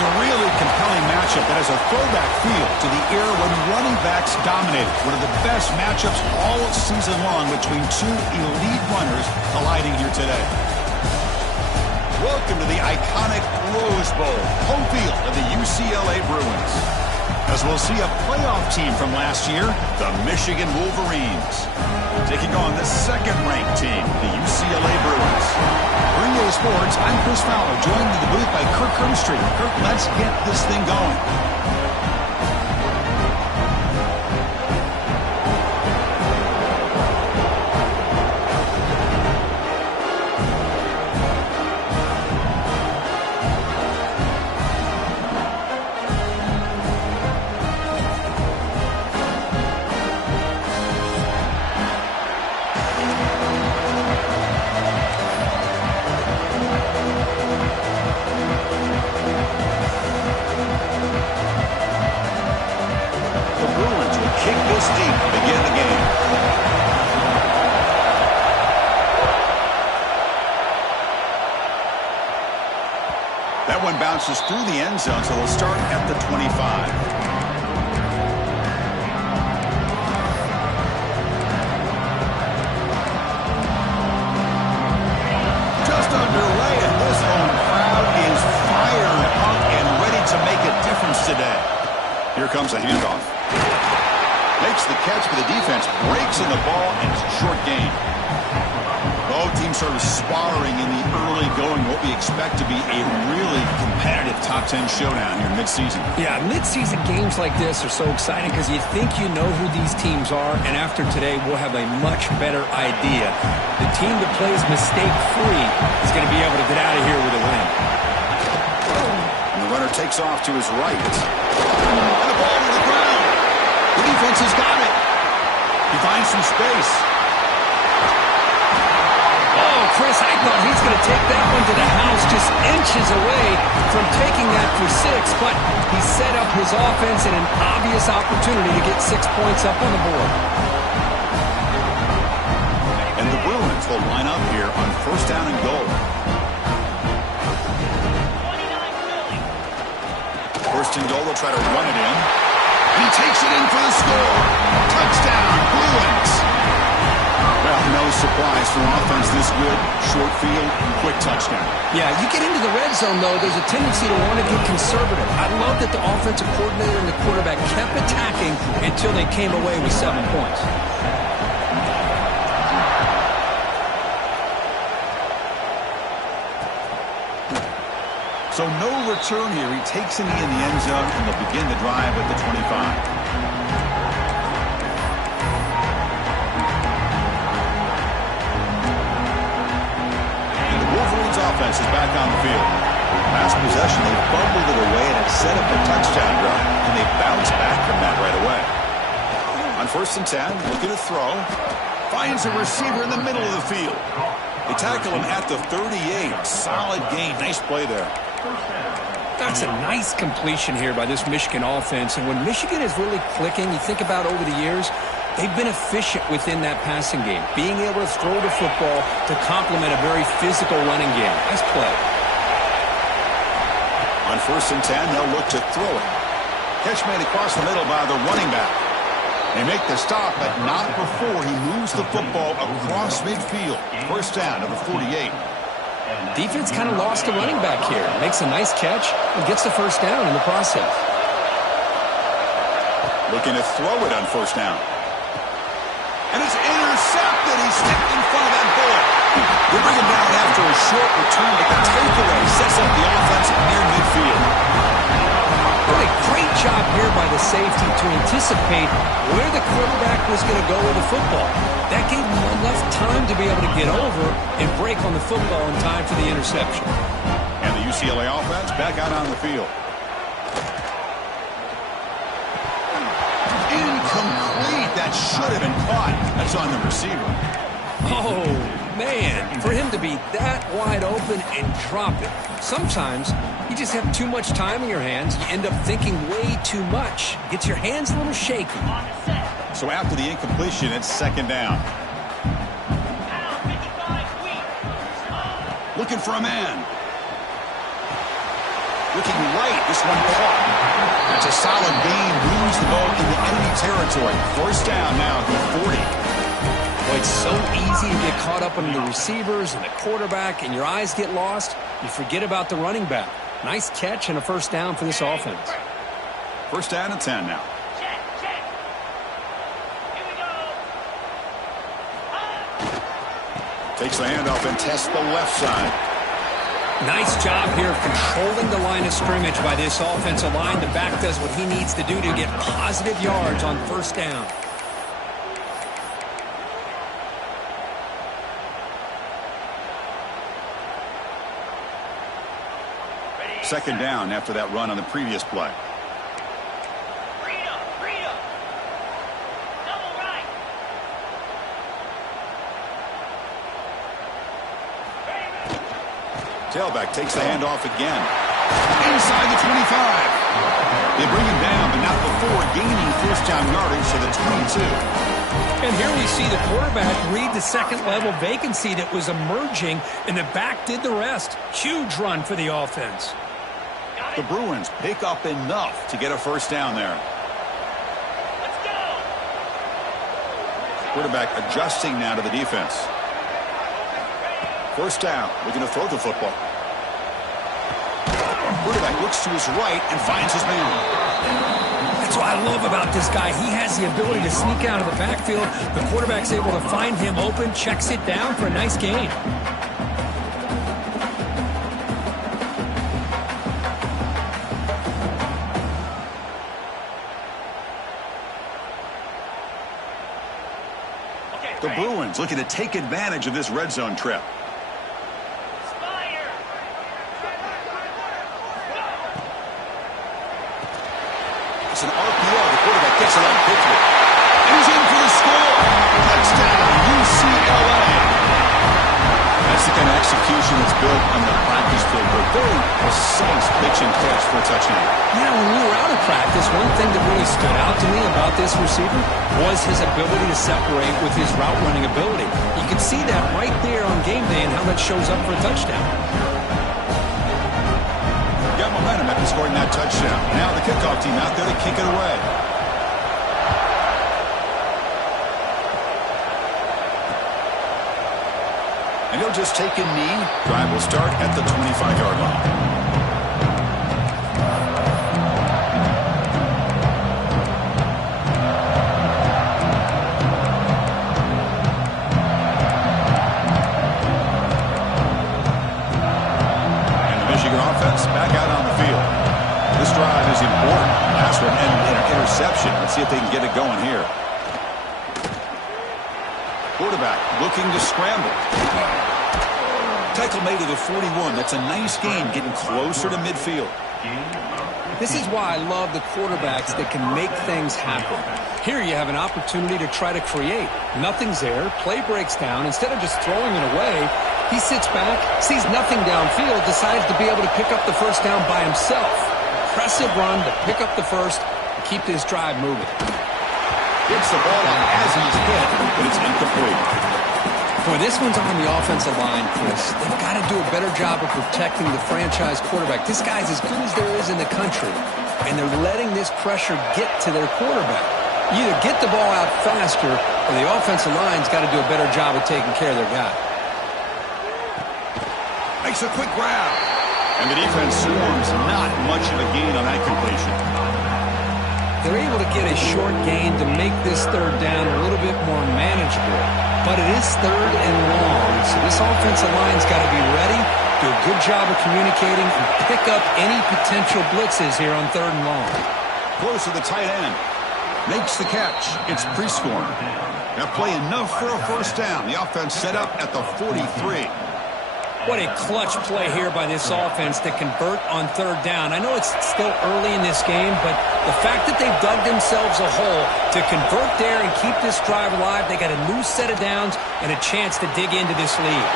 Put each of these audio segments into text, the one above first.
It's a really compelling matchup that has a throwback feel to the era when running backs dominated. One of the best matchups all season long between two elite runners colliding here today. Welcome to the iconic Rose Bowl, home field of the UCLA Bruins. As we'll see a playoff team from last year, the Michigan Wolverines, taking on the second-ranked team, the UCLA Bruins. For EA Sports, I'm Chris Fowler, joined in the booth by Kirk Hermstreet. Kirk, let's get this thing going. That one bounces through the end zone, so they'll start at the 25. Just underway, and this home crowd is fired up and ready to make a difference today. Here comes a handoff. Makes the catch, but the defense breaks in the ball, and it's a short gain. Both teams sort of sparring in the early going, what we expect to be a really competitive top 10 showdown here mid-season. Yeah, mid-season games like this are so exciting because you think you know who these teams are, and after today we'll have a much better idea. The team that plays mistake-free is going to be able to get out of here with a win. And the runner takes off to his right. And the ball to the ground. The defense has got it. He finds some space. Chris, I thought he's going to take that one to the house, just inches away from taking that for 6, but he set up his offense in an obvious opportunity to get 6 points up on the board. And the Bruins will line up here on first down and goal. First and goal, they'll try to run it in. And he takes it in for the score. Touchdown, Bruins. Well, no surprise for an offense this good. Short field, quick touchdown. Yeah, you get into the red zone, though, there's a tendency to want to get conservative. I love that the offensive coordinator and the quarterback kept attacking until they came away with 7 points. So no return here. He takes it in the end zone, and they'll begin the drive at the 25. Offense is back on the field. Last possession, they fumbled it away, and it set up a touchdown drive, and they bounced back from that right away. On first and 10, looking to throw. Finds a receiver in the middle of the field. They tackle him at the 38. Solid gain. Nice play there. That's a nice completion here by this Michigan offense. And when Michigan is really clicking, you think about over the years, they've been efficient within that passing game, being able to throw the football to complement a very physical running game. Nice play. On first and 10, they'll look to throw it. Catch made across the middle by the running back. They make the stop, but not before he moves the football across midfield. First down to the 48. Defense kind of lost the running back here. Makes a nice catch and gets the first down in the process. Looking to throw it on first down. And it's intercepted. He's stepped in front of that bullet. They bring him down after a short return, but the takeaway sets up the offense near midfield. What a great job here by the safety to anticipate where the quarterback was going to go with the football. That gave him enough time to be able to get over and break on the football in time for the interception. And the UCLA offense back out on the field. Incomplete. That should have been caught. That's on the receiver. Oh, man. For him to be that wide open and drop it. Sometimes you just have too much time in your hands. You end up thinking way too much. Gets your hands a little shaky. So after the incompletion, it's second down. Looking for a man. looking right. This one caught. That's a solid gain. Moves the ball into enemy territory. First down now at the 40. Well, it's so easy to get caught up on the receivers and the quarterback, and your eyes get lost. You forget about the running back. Nice catch and a first down for this offense. First down and 10 now. Takes the handoff and tests the left side. Nice job here of controlling the line of scrimmage by this offensive line. The back does what he needs to do to get positive yards on first down. Second down after that run on the previous play. Tailback takes the handoff again. Inside the 25. They bring him down, but not before gaining first down yardage to the 22. And here we see the quarterback read the second level vacancy that was emerging, and the back did the rest. Huge run for the offense. The Bruins pick up enough to get a first down there. Let's go. Quarterback adjusting now to the defense. First down, looking to throw the football. Quarterback looks to his right and finds his man. That's what I love about this guy. He has the ability to sneak out of the backfield. The quarterback's able to find him open, checks it down for a nice gain. The Bruins looking to take advantage of this red zone trip. It's an RPO. The quarterback gets it up quickly. And he's in for the score. Touchdown, UCLA. That's the kind of execution that's built on the practice field. But very precise pitch and catch for a touchdown. Yeah, when we were out of practice, one thing that really stood out to me about this receiver was his ability to separate with his route running ability. You can see that right there on game day and how that shows up for a touchdown. Got momentum after scoring that touchdown. Now the kickoff team out there to kick it away. And he'll just take a knee. Drive will start at the 25-yard line. Back out on the field. This drive is important. Last one ended in an interception. Let's see if they can get it going here. Quarterback looking to scramble. Tackle made to the 41. That's a nice gain, getting closer to midfield. This is why I love the quarterbacks that can make things happen. Here you have an opportunity to try to create. Nothing's there. Play breaks down. Instead of just throwing it away, he sits back, sees nothing downfield, decides to be able to pick up the first down by himself. Impressive run to pick up the first and keep this drive moving. Gets the ball on as he's hit, but it's incomplete. Boy, this one's on the offensive line, Chris. They've got to do a better job of protecting the franchise quarterback. This guy's as good as there is in the country, and they're letting this pressure get to their quarterback. You either get the ball out faster, or the offensive line's got to do a better job of taking care of their guy. Makes a quick grab. And the defense swarms. Not much of a gain on that completion. They're able to get a short gain to make this third down a little bit more manageable. But it is third and long, so this offensive line's got to be ready, do a good job of communicating, and pick up any potential blitzes here on third and long. Close to the tight end. Makes the catch. It's pre-scoring. That play enough for a first down. The offense set up at the 43. What a clutch play here by this offense to convert on third down. I know it's still early in this game, but the fact that they've dug themselves a hole to convert there and keep this drive alive, they got a new set of downs and a chance to dig into this lead.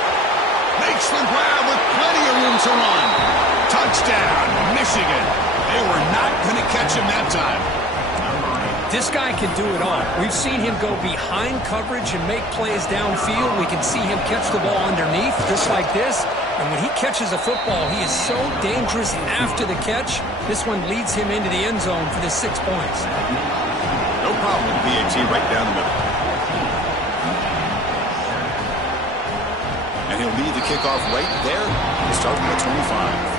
Makes the grab with plenty of room to run. Touchdown, Michigan. They were not going to catch him that time. This guy can do it all. We've seen him go behind coverage and make plays downfield. We can see him catch the ball underneath just like this. And when he catches a football, he is so dangerous after the catch. This one leads him into the end zone for the 6 points. No problem with the PAT right down the middle. And he'll lead the kickoff right there, starting at 25.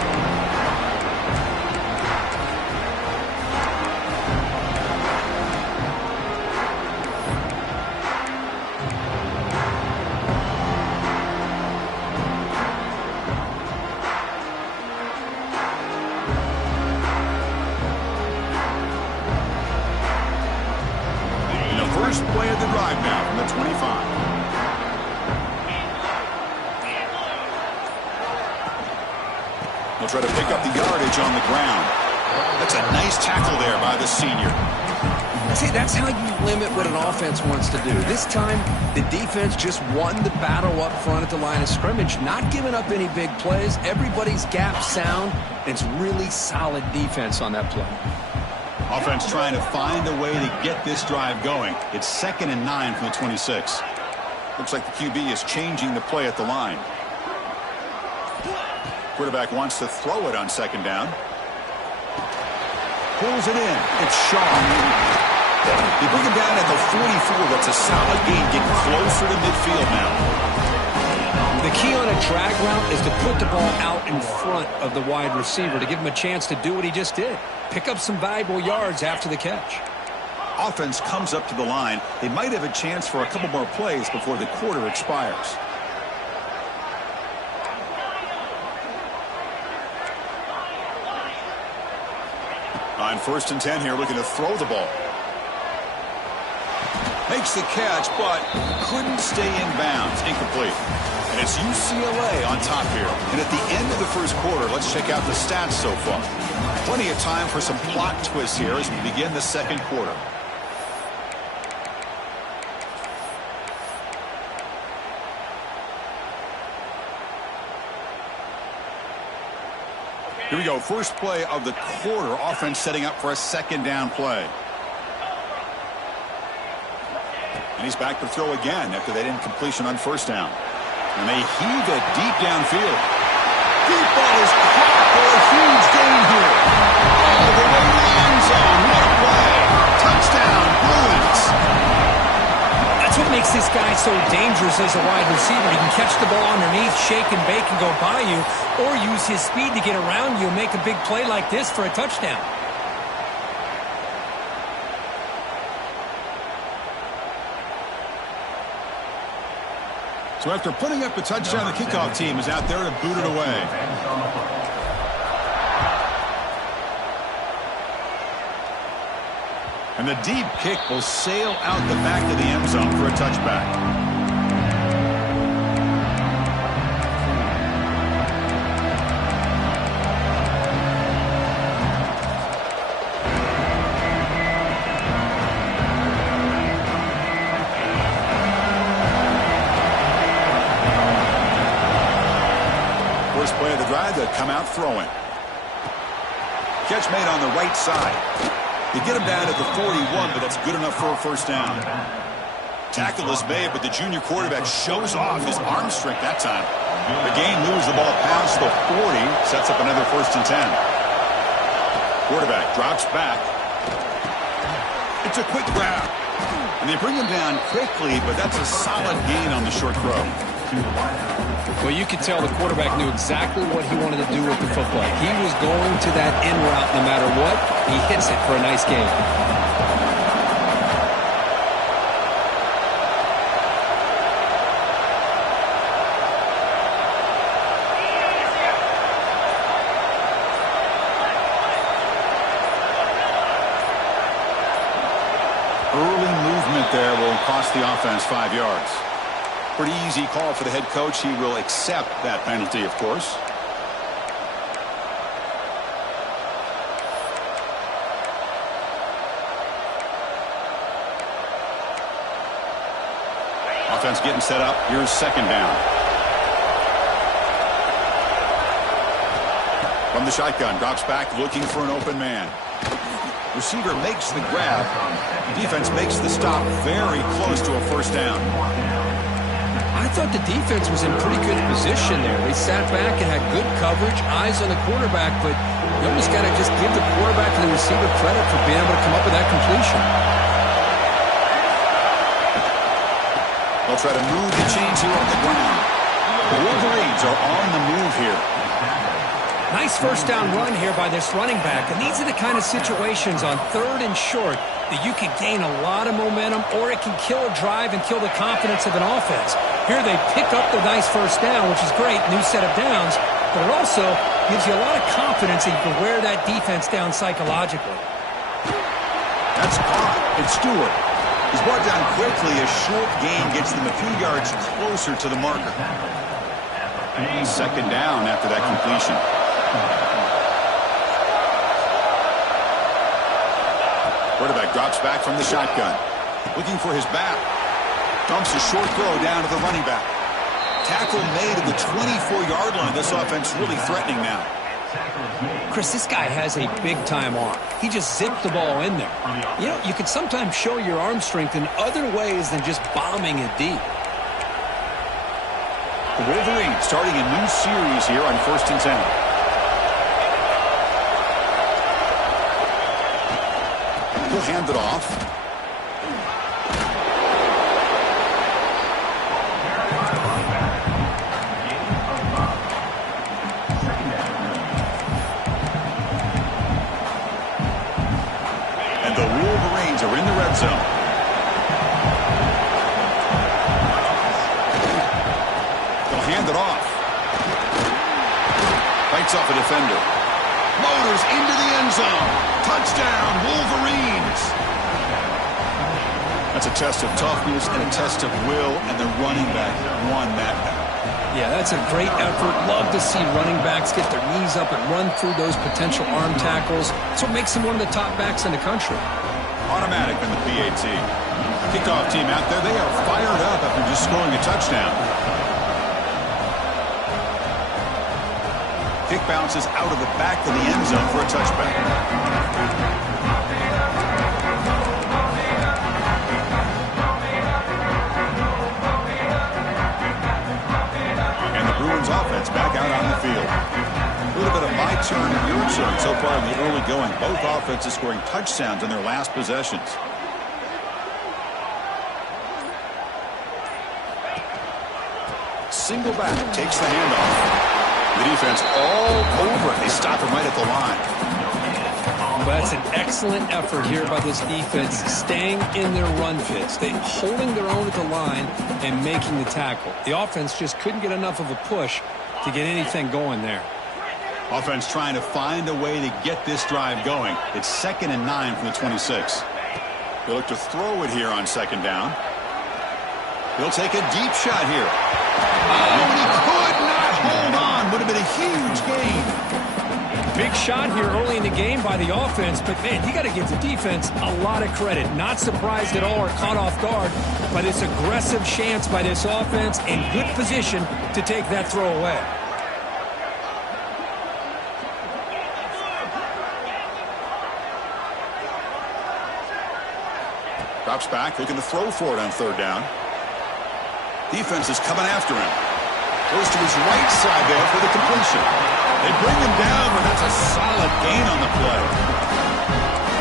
First play of the drive now from the 25. He'll try to pick up the yardage on the ground. That's a nice tackle there by the senior. See, that's how you limit what an offense wants to do. This time, the defense just won the battle up front at the line of scrimmage, not giving up any big plays. Everybody's gap sound. It's really solid defense on that play. Offense trying to find a way to get this drive going. It's 2nd and 9 from the 26. Looks like the QB is changing the play at the line. Quarterback wants to throw it on 2nd down. Pulls it in. It's Shaw. They bring him down at the 44. That's a solid gain, getting closer to midfield now. The key on a drag route is to put the ball out in front of the wide receiver to give him a chance to do what he just did. Pick up some valuable yards after the catch. Offense comes up to the line. They might have a chance for a couple more plays before the quarter expires. On 1st and 10 here, looking to throw the ball. Makes the catch, but couldn't stay in bounds. Incomplete. And it's UCLA on top here. And at the end of the first quarter, let's check out the stats so far. Plenty of time for some plot twists here as we begin the second quarter. Here we go. First play of the quarter. Offense setting up for a 2nd down play. And he's back to throw again after that incompletion on 1st down. And they heave it deep downfield. Deep ball is caught for a huge gain here. Oh, the way to the end zone. What a play. Touchdown, Bruins. That's what makes this guy so dangerous as a wide receiver. He can catch the ball underneath, shake and bake and go by you, or use his speed to get around you and make a big play like this for a touchdown. So after putting up a touchdown, the kickoff team is out there to boot it away. And the deep kick will sail out the back of the end zone for a touchback. First play of the drive, they come out throwing. Catch made on the right side. They get him down at the 41, but that's good enough for a 1st down. Tackle is made, but the junior quarterback shows off his arm strength that time. The gain moves the ball past the 40, sets up another 1st and 10. Quarterback drops back. It's a quick grab. And they bring him down quickly, but that's a solid gain on the short throw. Well, you could tell the quarterback knew exactly what he wanted to do with the football. He was going to that in route no matter what. He hits it for a nice gain. Early movement there will cost the offense 5 yards. Pretty easy call for the head coach. He will accept that penalty, of course. Offense getting set up. Here's 2nd down. From the shotgun, drops back looking for an open man. Receiver makes the grab. Defense makes the stop very close to a 1st down. I thought the defense was in pretty good position there. They sat back and had good coverage, eyes on the quarterback, but you almost got to just give the quarterback and the receiver credit for being able to come up with that completion. They'll try to move the chains here on the ground. The Wolverines are on the move here. Nice first down run here by this running back, and these are the kind of situations on 3rd and short that you can gain a lot of momentum, or it can kill a drive and kill the confidence of an offense. Here they pick up the nice first down, which is great, new set of downs, but it also gives you a lot of confidence that you can wear that defense down psychologically. That's caught. It's Stewart. He's brought down quickly. A short gain gets them a few yards closer to the marker. Second down after that completion. Quarterback drops back from the shotgun. Looking for his back. Dumps a short throw down to the running back. Tackle made at the 24-yard line. This offense really threatening now. Chris, this guy has a big-time arm. He just zipped the ball in there. You know, you can sometimes show your arm strength in other ways than just bombing it deep. The Wolverines starting a new series here on 1st and 10. He'll hand it off. And the Wolverines are in the red zone. They'll hand it off. Fights off a defender. Motors into the end zone. Touchdown, Wolverines. That's a test of toughness and a test of will, and the running back won that battle. Yeah, that's a great effort. Love to see running backs get their knees up and run through those potential arm tackles. That's what makes him one of the top backs in the country. Automatic on the PAT. Kickoff team out there. They are fired up after just scoring a touchdown. Kick bounces out of the back of the end zone for a touchback. And the Bruins offense back out on the field. A little bit of my turn and your turn so far in the early going. Both offenses scoring touchdowns in their last possessions. Single back takes the handoff. The defense all over it. They stop him right at the line. Well, that's an excellent effort here by this defense, staying in their run fits. They holding their own at the line and making the tackle. The offense just couldn't get enough of a push to get anything going there. Offense trying to find a way to get this drive going. It's 2nd and 9 from the 26. They'll look to throw it here on 2nd down. He'll take a deep shot here. Oh, and he could not hold on. Would have been a huge gain. Big shot here early in the game by the offense, but, man, you got to give the defense a lot of credit. Not surprised at all or caught off guard by this aggressive chance by this offense in good position to take that throw away. Drops back, looking to throw for it on 3rd down. Defense is coming after him. Goes to his right side there for the completion. They bring him down, but that's a solid gain on the play.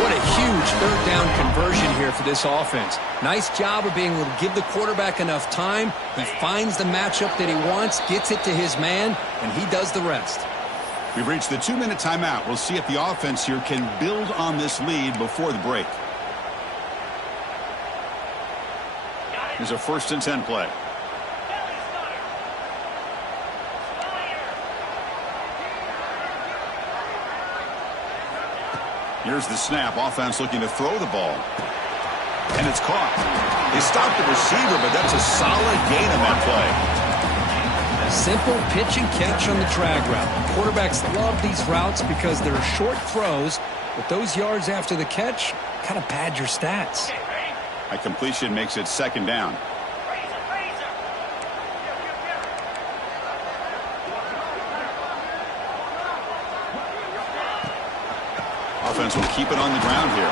What a huge 3rd down conversion here for this offense. Nice job of being able to give the quarterback enough time. He finds the matchup that he wants, gets it to his man, and he does the rest. We've reached the 2-minute timeout. We'll see if the offense here can build on this lead before the break. Here's a 1st and 10 play. Here's the snap. Offense looking to throw the ball. And it's caught. They stopped the receiver, but that's a solid gain on that play. Simple pitch and catch on the drag route. Quarterbacks love these routes because they're short throws, but those yards after the catch kind of pad your stats. A completion makes it 2nd down. Offense will keep it on the ground here.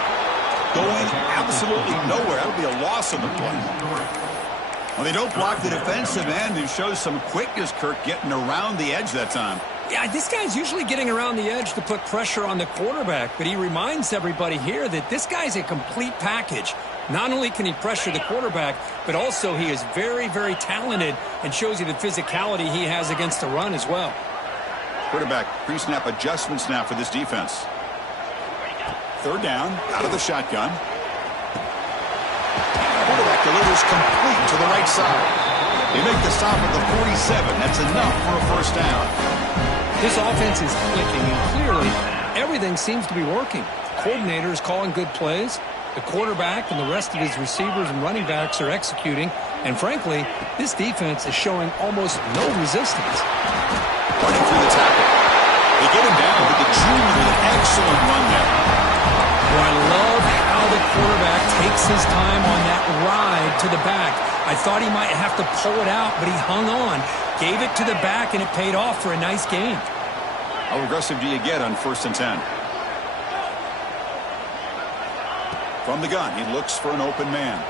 Going absolutely nowhere. That would be a loss on the play. Well, they don't block the defensive end, who shows some quickness, Kirk, getting around the edge that time. Yeah, this guy's usually getting around the edge to put pressure on the quarterback, but he reminds everybody here that this guy's a complete package. Not only can he pressure the quarterback, but also he is very, very talented and shows you the physicality he has against the run as well. Quarterback pre-snap adjustments now for this defense. Third down, out of the shotgun. Quarterback delivers complete to the right side. They make the stop at the 47. That's enough for a first down. This offense is clicking, and clearly everything seems to be working. The coordinator is calling good plays. The quarterback and the rest of his receivers and running backs are executing. And frankly, this defense is showing almost no resistance. Running through the tackle. They get him down with the junior with an excellent run there. Well, I love how the quarterback takes his time on that ride to the back. I thought he might have to pull it out, but he hung on, gave it to the back, and it paid off for a nice gain. How aggressive do you get on 1st and 10? From the gun, he looks for an open man.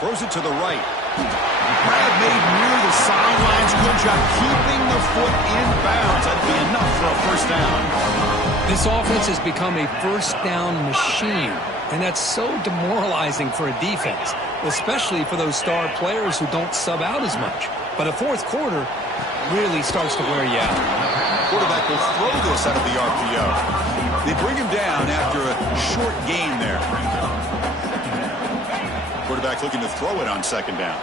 Throws it to the right. Grab made near the sidelines. Good job keeping the foot in bounds. That'd be enough for a first down. This offense has become a first down machine, and that's so demoralizing for a defense, especially for those star players who don't sub out as much. But a fourth quarter really starts to wear you out. Quarterback will throw this out of the RPO. They bring him down after a short gain there. Quarterback looking to throw it on 2nd down.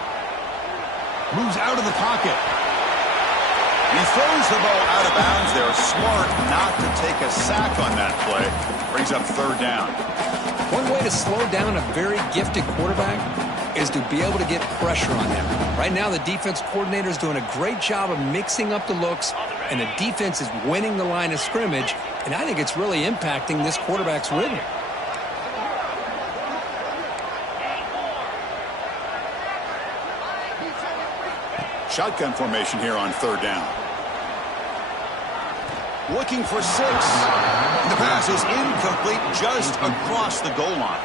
Moves out of the pocket. And he throws the ball out of bounds there. Smart not to take a sack on that play. Brings up 3rd down. One way to slow down a very gifted quarterback is to be able to get pressure on him. Right now, the defense coordinator is doing a great job of mixing up the looks, and the defense is winning the line of scrimmage, and I think it's really impacting this quarterback's rhythm. Shotgun formation here on 3rd down. Looking for 6. The pass is incomplete just across the goal line.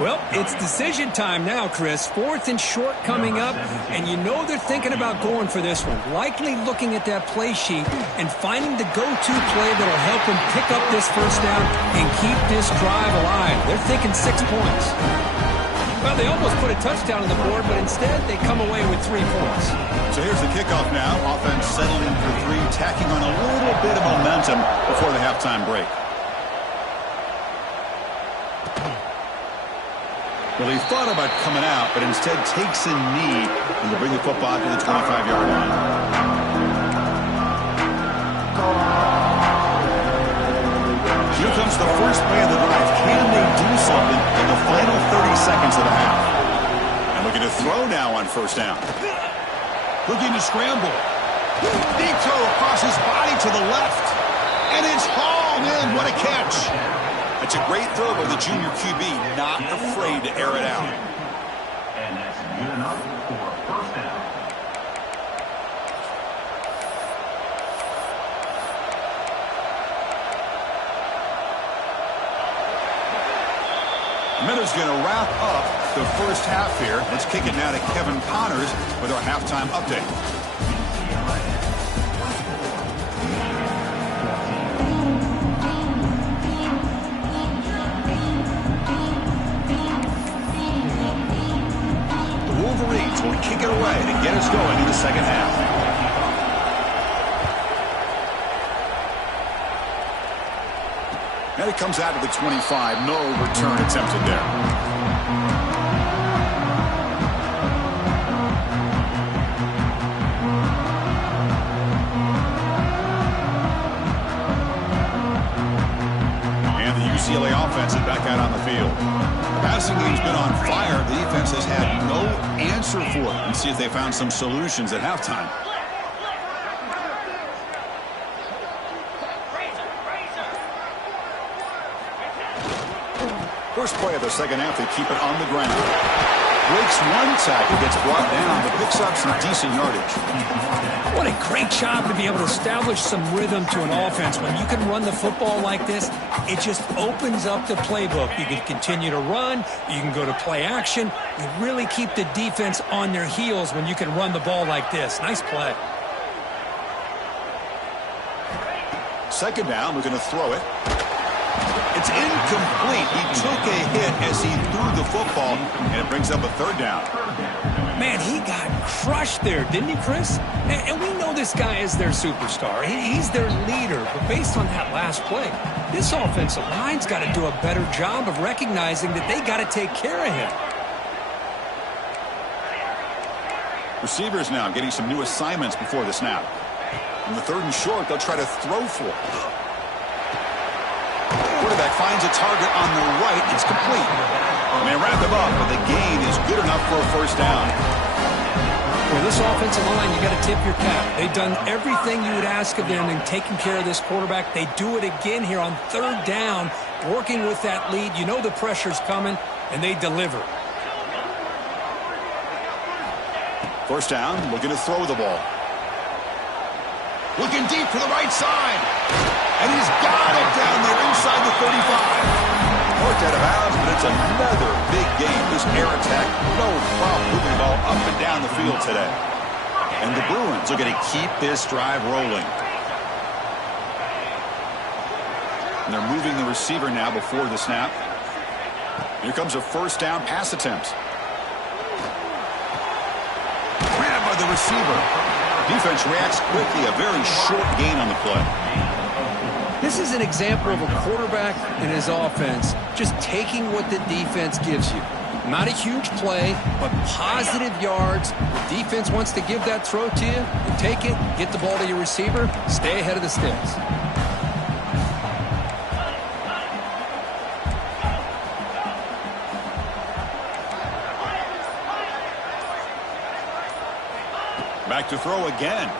Well, it's decision time now, Chris. 4th and short coming up, and you know they're thinking about going for this one. Likely looking at that play sheet and finding the go-to play that'll help them pick up this first down and keep this drive alive. They're thinking 6 points. Well, they almost put a touchdown on the board, but instead they come away with 3 points. So here's the kickoff now. Offense settling for 3, tacking on a little bit of momentum before the halftime break. Well, he thought about coming out, but instead takes a knee and will bring the football to the 25-yard line. Here comes the first play of the drive. Can they do something in the final 30 seconds of the half? And looking to throw now on 1st down. Looking to scramble. Deep throw across his body to the left. And it's hauled in. What a catch. That's a great throw by the junior QB. Not afraid to air it out. And that's good enough for a first down. Miller's going to wrap up the first half here. Let's kick it now to Kevin Connors with our halftime update. The Wolverines will kick it away to get us going in the second half. And it comes out of the 25. No return attempted there. And the UCLA offense is back out on the field. The passing game's been on fire. The defense has had no answer for it. Let's see if they found some solutions at halftime. First play of the second half, they keep it on the ground. Breaks one tackle, gets brought down, but picks up some decent yardage. What a great job to be able to establish some rhythm to an offense. When you can run the football like this, it just opens up the playbook. You can continue to run. You can go to play action. You really keep the defense on their heels when you can run the ball like this. Nice play. Second down, we're going to throw it. It's incomplete. He took a hit as he threw the football, and it brings up a third down. Man, he got crushed there, didn't he, Chris? And we know this guy is their superstar. He's their leader. But based on that last play, this offensive line's got to do a better job of recognizing that they got to take care of him. Receivers now getting some new assignments before the snap. In the third and short, they'll try to throw for it. Quarterback finds a target on the right. It's complete. And they wrap him up, but the gain is good enough for a first down. Well, this offensive line, you got to tip your cap. They've done everything you would ask of them in taking care of this quarterback. They do it again here on third down, working with that lead. You know the pressure's coming, and they deliver. First down, looking to throw the ball. Looking deep for the right side. And he's got it down there inside the 35. Worked out of bounds, but it's another big game. This air attack, no problem moving the ball up and down the field today. And the Bruins are going to keep this drive rolling. And they're moving the receiver now before the snap. Here comes a first down pass attempt. Grabbed by the receiver. Defense reacts quickly. A very short gain on the play. This is an example of a quarterback and his offense just taking what the defense gives you. Not a huge play, but positive yards. The defense wants to give that throw to you. You take it, get the ball to your receiver, stay ahead of the sticks. Back to throw again.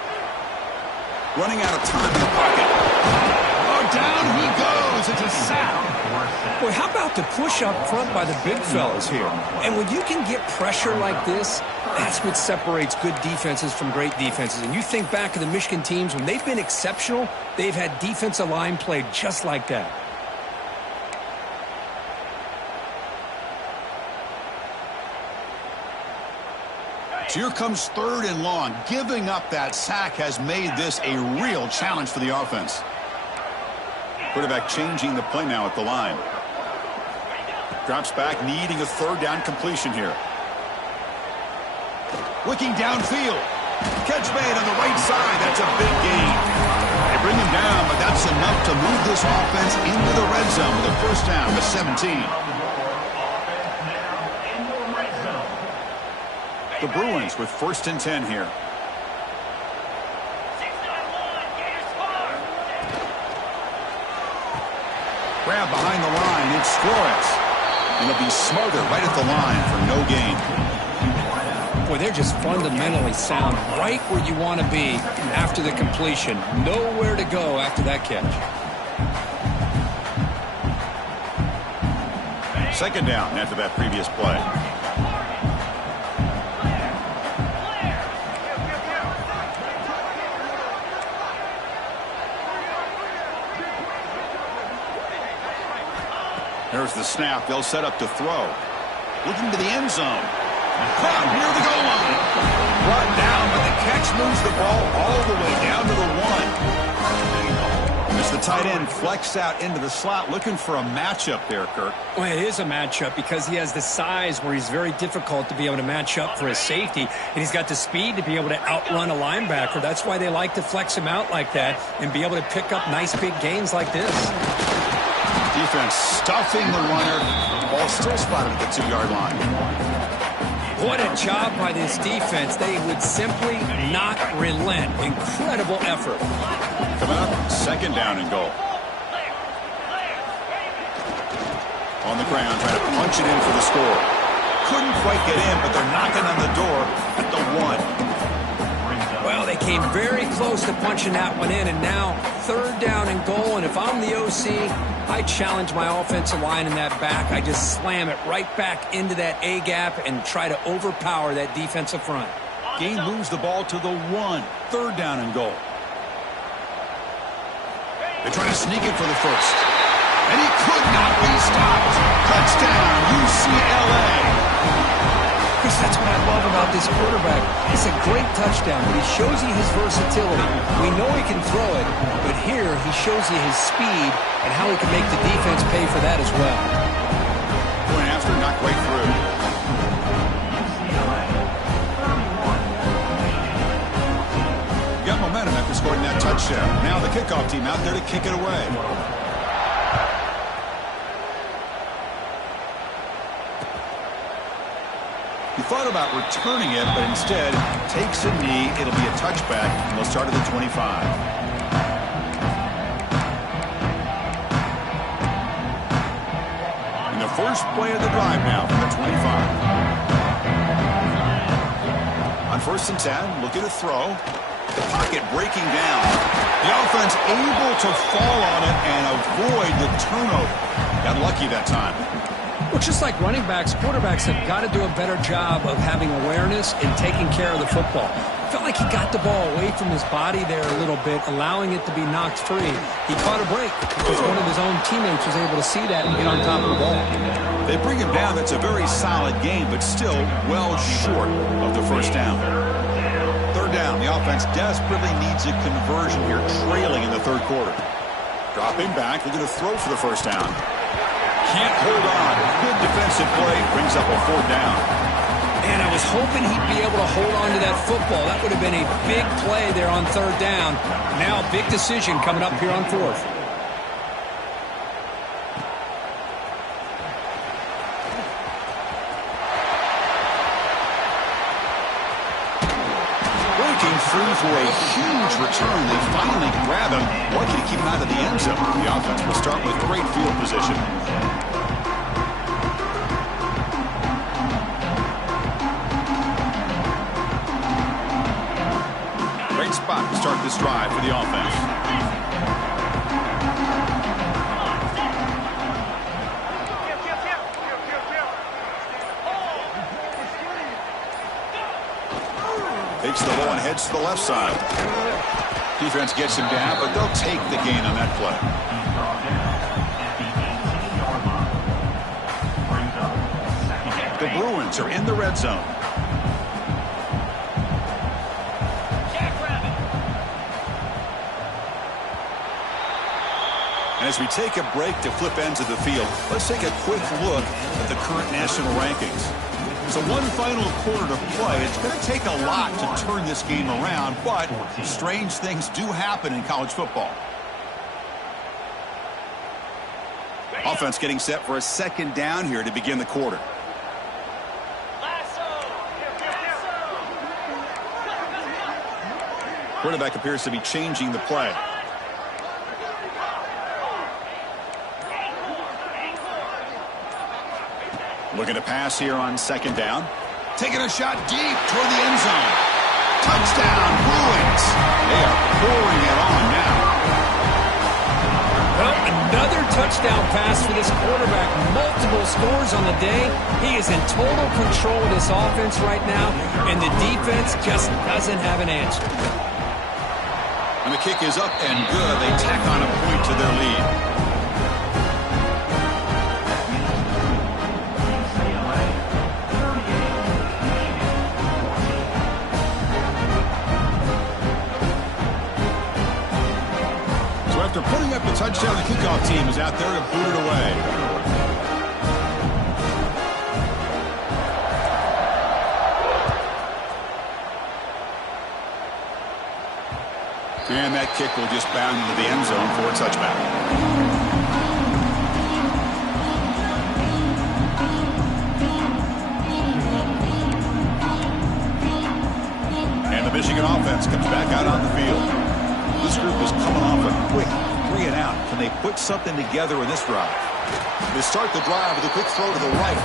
Running out of time in the pocket. Oh, down he goes. It's a sack. Boy, how about the push up front by the big fellas here? And when you can get pressure like this, that's what separates good defenses from great defenses. And you think back to the Michigan teams, when they've been exceptional, they've had defensive line play just like that. Here comes third and long. Giving up that sack has made this a real challenge for the offense. Quarterback changing the play now at the line. Drops back, needing a third down completion here. Looking downfield. Catch made on the right side. That's a big gain. They bring him down, but that's enough to move this offense into the red zone with a first down to 17. The Bruins with first and 10 here. Grab behind the line. It's Flores. And it'll be smothered right at the line for no gain. Boy, they're just fundamentally sound right where you want to be after the completion. Nowhere to go after that catch. Second down after that previous play. There's the snap. They'll set up to throw. Looking to the end zone. Caught near the goal line. Brought down, but the catch moves the ball all the way down to the 1. As the tight end flexed out into the slot, looking for a matchup there, Kirk. Well, it is a matchup because he has the size where he's very difficult to be able to match up for his safety, and he's got the speed to be able to outrun a linebacker. That's why they like to flex him out like that and be able to pick up nice big gains like this. Defense stuffing the runner. Ball still spotted at the 2-yard line. What a job by this defense. They would simply not relent. Incredible effort. Coming up, second down and goal. On the ground, trying to punch it in for the score. Couldn't quite get in, but they're knocking on the door at the 1. Well, they came very close to punching that one in, and now third down and goal. And if I'm the OC, I challenge my offensive line in that back. I just slam it right back into that A-gap and try to overpower that defensive front. Gain moves the ball to the 1. Third down and goal. They try to sneak it for the first. And he could not be stopped. Touchdown, UCLA. Chris, that's what I love about this quarterback. It's a great touchdown, but he shows you his versatility. We know he can throw it, but here he shows you his speed and how he can make the defense pay for that as well. Point after, not quite through. Got momentum after scoring that touchdown. Now the kickoff team out there to kick it away. He thought about returning it, but instead takes a knee. It'll be a touchback, and they'll start at the 25. And the first play of the drive now from the 25. On 1st and 10, look at a throw. The pocket breaking down. The offense able to fall on it and avoid the turnover. Got lucky that time. Well, just like running backs, quarterbacks have got to do a better job of having awareness and taking care of the football. Felt like he got the ball away from his body there a little bit, allowing it to be knocked free. He caught a break because one of his own teammates was able to see that and get on top of the ball. They bring him down. That's a very solid game, but still well short of the first down. 3rd down. The offense desperately needs a conversion here, trailing in the 3rd quarter. Dropping back. They're going to throw for the first down. Can't hold on. Good defensive play. Brings up a 4th down. And I was hoping he'd be able to hold on to that football. That would have been a big play there on 3rd down. Now a big decision coming up here on 4th. Breaking through for a huge return. They finally grab him. Lucky to keep him out of the end zone. The offense will start with great field position. Spot to start this drive for the offense. Takes the low and heads to the left side. Defense gets him down, but they'll take the gain on that play. The Bruins are in the red zone. And as we take a break to flip ends of the field, let's take a quick look at the current national rankings. So one final quarter to play. It's going to take a lot to turn this game around, but strange things do happen in college football. Offense getting set for a 2nd down here to begin the quarter. Quarterback appears to be changing the play. Looking to pass here on 2nd down. Taking a shot deep toward the end zone. Touchdown, Bruins. They are pouring it on now. Well, another touchdown pass for this quarterback. Multiple scores on the day. He is in total control of this offense right now, and the defense just doesn't have an answer. And the kick is up and good. They tack on a point to their lead. After putting up the touchdown, the kickoff team is out there to boot it away. And that kick will just bound into the end zone for a touchback. And the Michigan offense comes back out on the field. This group is coming off a quick 3 and out. Can they put something together in this drive? They start the drive with a quick throw to the right.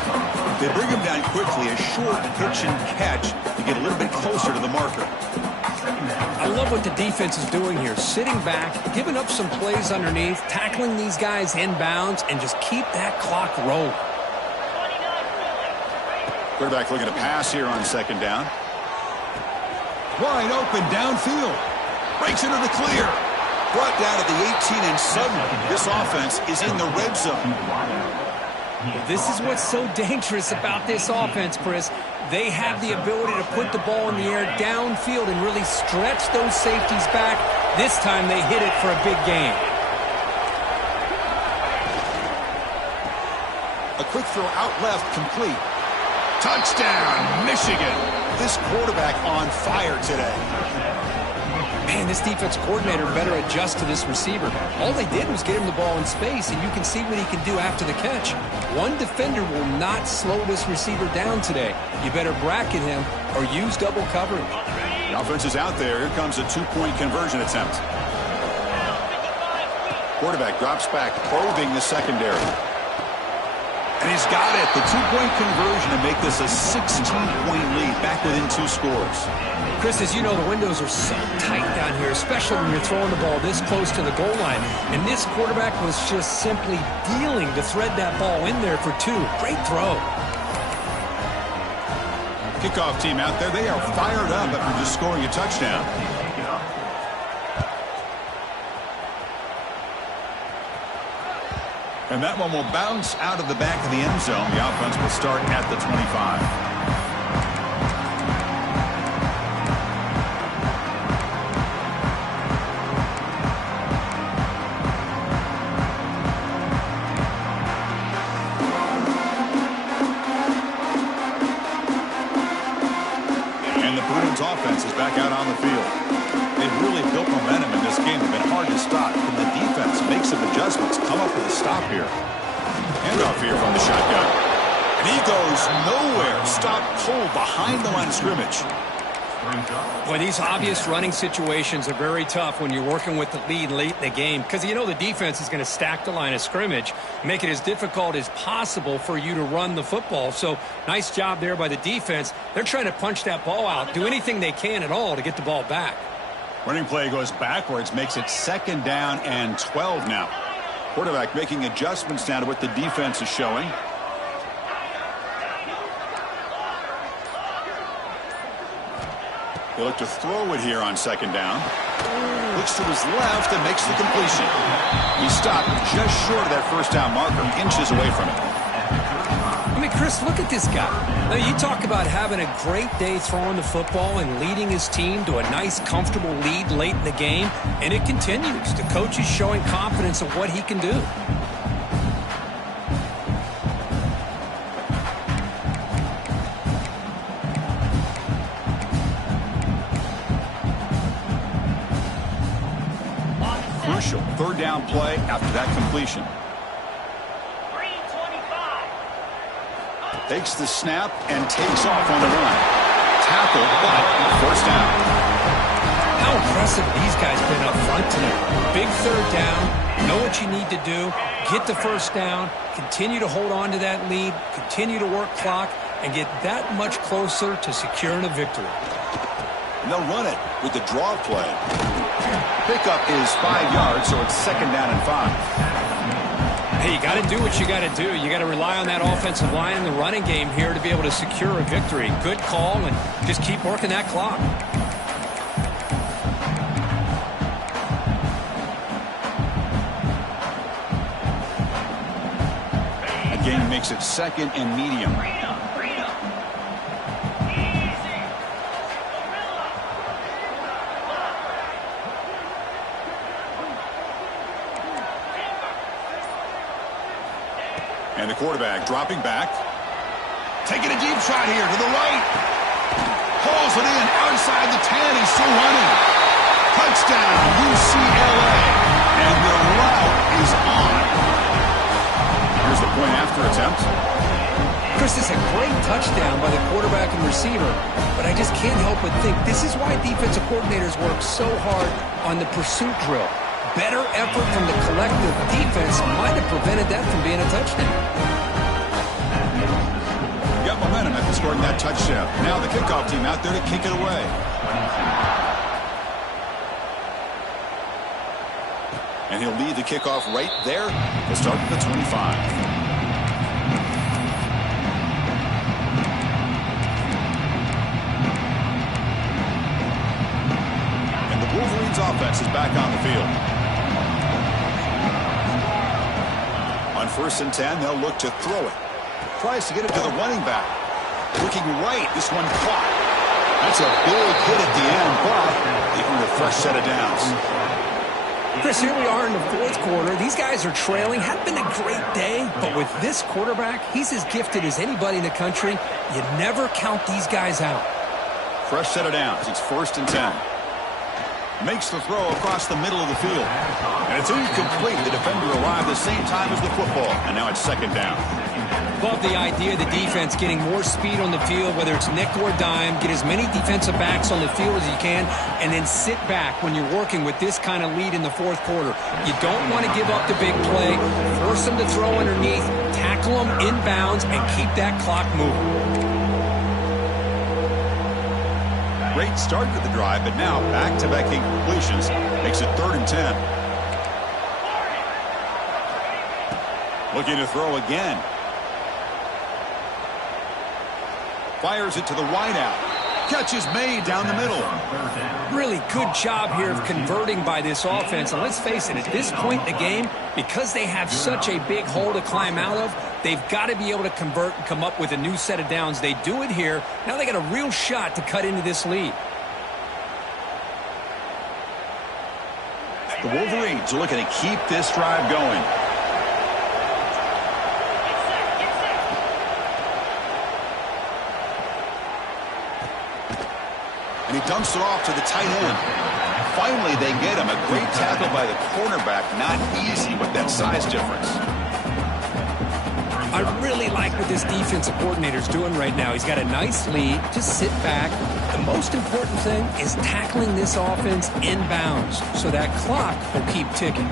They bring him down quickly, a short pitch and catch to get a little bit closer to the marker. I love what the defense is doing here. Sitting back, giving up some plays underneath, tackling these guys inbounds, and just keep that clock rolling. Quarterback looking to pass here on 2nd down. Wide open downfield. Breaks into the clear. Brought down at the 18, and suddenly this offense is in the red zone. This is what's so dangerous about this offense, Chris. They have the ability to put the ball in the air downfield and really stretch those safeties back. This time they hit it for a big gain. A quick throw out left, complete. Touchdown, Michigan. This quarterback on fire today. Man, this defense coordinator better adjust to this receiver. All they did was get him the ball in space, and you can see what he can do after the catch. One defender will not slow this receiver down today. You better bracket him or use double coverage. The offense is out there. Here comes a two-point conversion attempt. Quarterback drops back, probing the secondary. And he's got it. The two-point conversion to make this a 16-point lead, back within 2 scores. Chris, as you know, the windows are so tight down here, especially when you're throwing the ball this close to the goal line. And this quarterback was just simply dealing to thread that ball in there for 2. Great throw. Kickoff team out there. They are fired up after just scoring a touchdown. And that one will bounce out of the back of the end zone. The offense will start at the 25. And the Bruins offense is back out on the field. They've really built momentum in this game. They've been hard to stop. And the defense makes some adjustments, come up with a stop here. Handoff here from the shotgun. And he goes nowhere. Stop cold behind the line of scrimmage. Boy, these obvious running situations are very tough when you're working with the lead late in the game, because you know the defense is going to stack the line of scrimmage, make it as difficult as possible for you to run the football. So nice job there by the defense. They're trying to punch that ball out, do anything they can at all to get the ball back. Running play goes backwards, makes it 2nd down and 12 now. Quarterback making adjustments down to what the defense is showing. They look to throw it here on 2nd down. Looks to his left and makes the completion. He stopped just short of that 1st down marker, inches away from it. I mean, Chris, look at this guy. Now, you talk about having a great day throwing the football and leading his team to a nice, comfortable lead late in the game, and it continues. The coach is showing confidence of what he can do. Crucial 3rd down play after that completion. Takes the snap and takes off on the run. Tackle, but 1st down. How impressive these guys been up front tonight. Big 3rd down. Know what you need to do. Get the 1st down. Continue to hold on to that lead. Continue to work clock and get that much closer to securing a victory. And they'll run it with the draw play. Pickup is 5 yards, so it's 2nd down and 5. Hey, you got to do what you got to do. You got to rely on that offensive line in the running game here to be able to secure a victory. Good call, and just keep working that clock. Again, makes it 2nd and medium. And the quarterback dropping back. Taking a deep shot here to the right. Pulls it in outside the 10. He's still running. Touchdown, UCLA. And the route is on. Here's the point after attempt. Chris, it's a great touchdown by the quarterback and receiver, but I just can't help but think this is why defensive coordinators work so hard on the pursuit drill. Better effort from the collective defense might have prevented that from being a touchdown. Got momentum after scoring that touchdown. Now the kickoff team out there to kick it away. And he'll lead the kickoff right there. He'll start at the 25. And the Wolverines offense is back on the field. On 1st and 10, they'll look to throw it. Tries to get it to the running back. Looking right. This one caught. That's a big hit at the end, but they earn a fresh set of downs. Chris, here we are in the 4th quarter. These guys are trailing. Hadn't been a great day, but with this quarterback, he's as gifted as anybody in the country. You never count these guys out. Fresh set of downs. It's 1st and 10. Makes the throw across the middle of the field. And it's incomplete. The defender arrived the same time as the football, and now it's 2nd down. Love the idea of the defense getting more speed on the field, whether it's nickel or dime, get as many defensive backs on the field as you can, and then sit back when you're working with this kind of lead in the 4th quarter. You don't want to give up the big play, force them to throw underneath, tackle them inbounds, and keep that clock moving. Great start to the drive, but now back-to-back incompletions makes it 3rd and 10. Looking to throw again. Fires it to the wideout. Catch is made down the middle. Really good job here of converting by this offense. And let's face it, at this point in the game, because they have such a big hole to climb out of, they've got to be able to convert and come up with a new set of downs. They do it here. Now they got a real shot to cut into this lead. The Wolverines are looking to keep this drive going. And he dumps it off to the tight end. Finally, they get him. A great tackle by the cornerback. Not easy with that size difference. I really like what this defensive coordinator's doing right now. He's got a nice lead. Just sit back. The most important thing is tackling this offense inbounds, so that clock will keep ticking.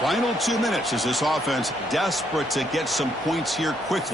Final 2 minutes as this offense desperate to get some points here quickly.